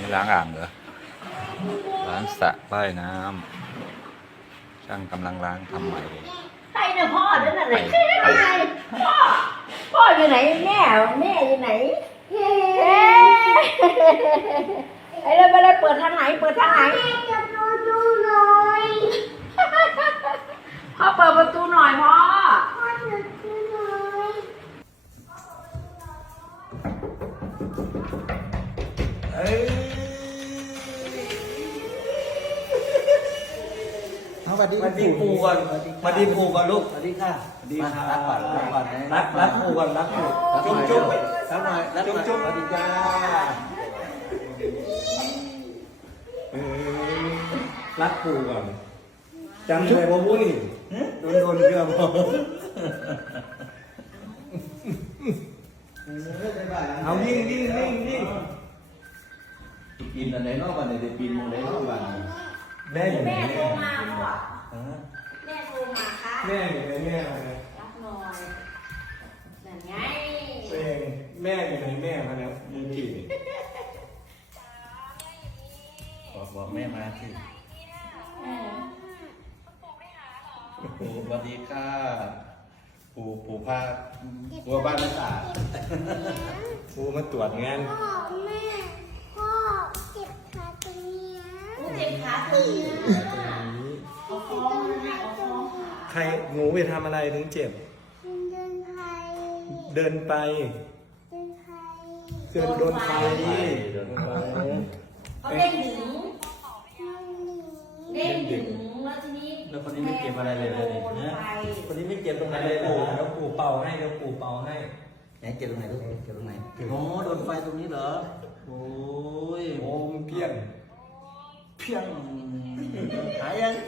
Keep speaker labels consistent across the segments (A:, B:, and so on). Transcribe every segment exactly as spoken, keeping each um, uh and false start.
A: ล้างอ่างเหรอล้างสระว่ายน้ำช่างกำลังล้างทำใหม่
B: ใครเนี่ยพ่อนั่นน่ะไหนพ่อพ่ออยู่ไหนแม่แม่อยู่ไหนเฮ้ไอ้เราไปเลยเปิดทางไหนเปิดทางไหนจะดูดูหน่อยพ่อเปิดประตูหน่อยพ่อพ่อเปิดประตูหน่อย
C: เอ้ยสวัสดีสวัสดีปู่ก่อนสวัสดีปู่ก่อนลูกสวัสดีค่ะสวัสดีค่ะรักก่อนรักก่อนรักรักปู่ก่อนรักปู่จุ๊บจุ๊บรักหน่อยรักจุ๊บจุ๊บสวัสดีจ้ารักปู่ก่อนจำได้บ่บุ้นี่โดนโดนเกลือบ่เอายิ่งยิ่งยิ่งยิ่ง
D: ปีนอะไรนอกบ้านเนี่ยปีนมองไหนนอกบ้าน
C: แม่อยู่ไหน
B: แม่
C: แม่
B: โทรมาพ่อแม่โทรมาค่ะ
C: แม่อยู่ไหนแม่อะไร
B: รับหน่อยนั่นไง
C: เองแม่อยู่ไหนแม่มาแล้วมือกี่
D: บอกบอกแม่มาสิปู่สวัสดีค่ะปู่ปู่พาปู่บ้านไม่สะอาด
C: ปูมาตรวจงาน
E: พ่อแม่พ่อเจ็บขาตรงนี้
B: เจ็บขาตึงเอาฟองนะเอาฟองค่ะ
C: ใครหนูไปทำอะไรถึงเจ็บ
E: เดินไทย
C: เดินไป
E: เดินไทย
C: เกินโดนไฟ
D: เดินไป
B: เขาเด้งดึง
E: นั่งหนี
B: เด้งดึงแล้วทีนี้
D: แล้วคนนี้ไม่เก็บอะไรเลยเลยเนี่ยคนนี้ไม่เก็บตรงไหนเลย
C: ปู่
D: ปู่
C: แล้วปู่เป่าให้เดี๋ยวปู่เป่าให้
D: ไหนเก็บตรงไหนลูกเก็บตรงไหนโอ้โดนไฟตรงนี้เหรอโอ้ย
C: โอ้มเพี้ยน
D: เพียงหายยัง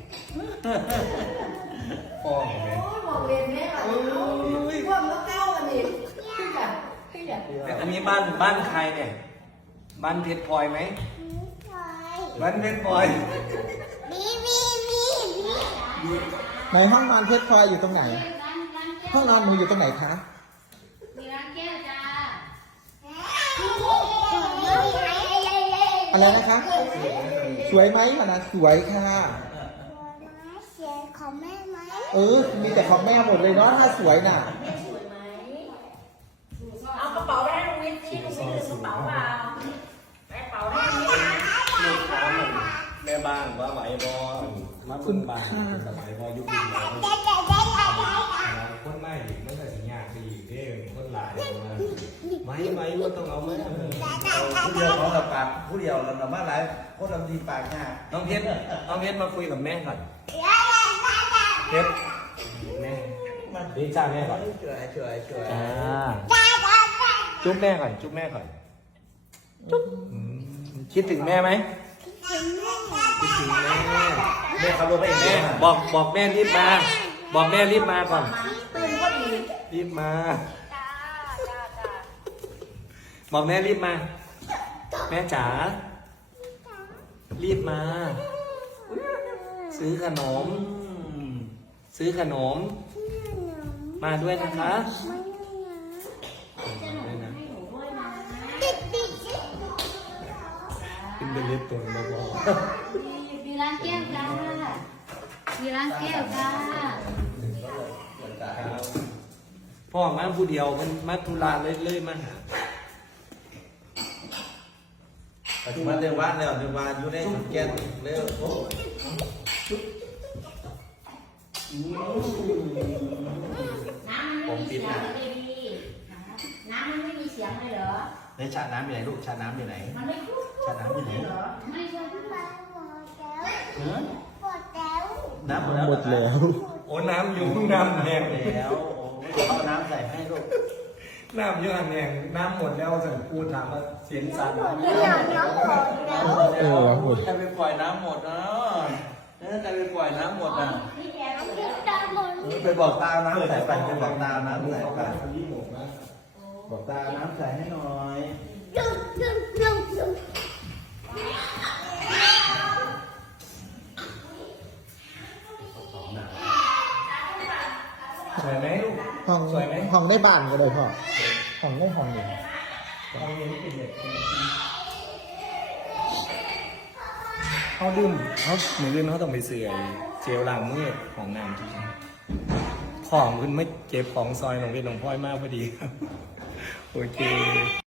C: ป้องไหม
B: โอ้ยบอกเรียนแม่ก่อนพวกแล้วเก้าอันนี้ขึ้นแบบขึ้นแบบ
C: อันนี้บ้านบ้านใครเนี่ยบ้านเพชรพลอยไหม
E: นี่ไทย
C: บ้านเพชรพลอย
E: บีบีบีบี
F: ในห้องนอนเพชรพลอยอยู่ตรงไหน ห้องนอนหนูอยู่ตรงไหนคะ
B: มีร้านแก้วจ้า
F: อะไรนะคะ สวยไหมคะนะสวยค่ะ
E: เสียงของแม่ไหม
F: เออ มีแต่ของแม่หมดเลยเนาะถ้าสวยน่ะ
B: แม่สวยไหมเอากระเป๋าไปให้ลุงวิทย์ที่ลุงวิทย์ลืมกระเป๋าเปล่าไปกระเป๋าให้ลุงวิทย์นะ
C: ลูกค้ามันแม่บ้านว่าไหวบอลมาบุญบ้านสมัยบอยุคนี้แล้วคนไม่ดีมันก็สิยากดีเด้คนหลายไม่ไม่ว่าต้องเอาไหม
D: ผู้เดียวเขากับปากผู้เดียวเราเรามาหลายคนทำทีปากหน้า
C: น้องเพชรน้องเพชรมาคุยกับแม่ก่อนเพชรแม่ดีจ้าแม่ก่อน
D: ช่วยช่วยช่วย
C: จ้าจุ๊บแม่ก่อนจุ๊บแม่ก่อนจุ๊บคิดถึงแม่ไหมคิดถึงแม่แม่ขับรถไปเองแม่บอกบอกแม่รีบมา บอกแม่รีบมาก่อน
B: ตื่นก็ดี
C: รีบมา บอกแม่รีบมา แม่จ๋ารีบมา ซื้อขนม ซื้อขนม มาด้วยนะคะ ขึ้นเป็นเล็บตัวมาบอก
G: มีร้านแก้วจ้า มีร้านแก้วจ้า
C: พ่อมาผู้เดียวมันมาธุระเลยเลยมาหา
D: มาเร็ววันเร็วเร็ววันอยู่ในแกนเร็วโอ้
B: น้ำมันไม่มีเสียงเลยดีน้ำมันไม่มีเสียงเลยเหรอ
D: ในชาน้ำอยู่ไหนลูกชาน้ำอยู่ไหน
B: มันไม่พูด
D: ชาน้ำอยู่ไหน
B: เหรอ
G: ไม่ใช่
E: ปวดแล้ว
D: น้ำหมดแล้ว
F: หมดแล้ว
C: โอ้น้ำอยู่น้ำแหง
D: แล้วเอาน้ำใส่ให้ลูก
C: น้ำเยอะแหงน้ำหมดแล้วสั่งพูดถามว่าเสียงสั่น
E: เดี๋ยวน้องหมดแล้ว
F: เออหมด
D: ใครไปปล่อยน้ำหมดนะใครไปปล่อยน้ำหมดอ่ะ
B: นี่แกต้อง
E: น้ำตาหมด
D: ไปบอกตาน้ำใส่ไปไปบอกตาน้ำใส่ไปบอกตาน้ำใส่ให้หน่อย
E: จุ๊บจุ๊บจุ๊บจุ๊บ
C: สวยไหมลูก
F: ห้อง
C: สวยไหม
F: ห้องได้บ้านก็เลยพ่อ ห้องได้ห้องหนึ่ง
C: ห้องนี้เป็นเด็กเขาลืมเขาเหมือนลืมเขาต้องไปเสื่อยเจลล้างมือของน้ำทุกอย่างของคุณไม่เจ็บของซอยหลวงพี่หลวงพ่อยมากพอดีครับ โอเค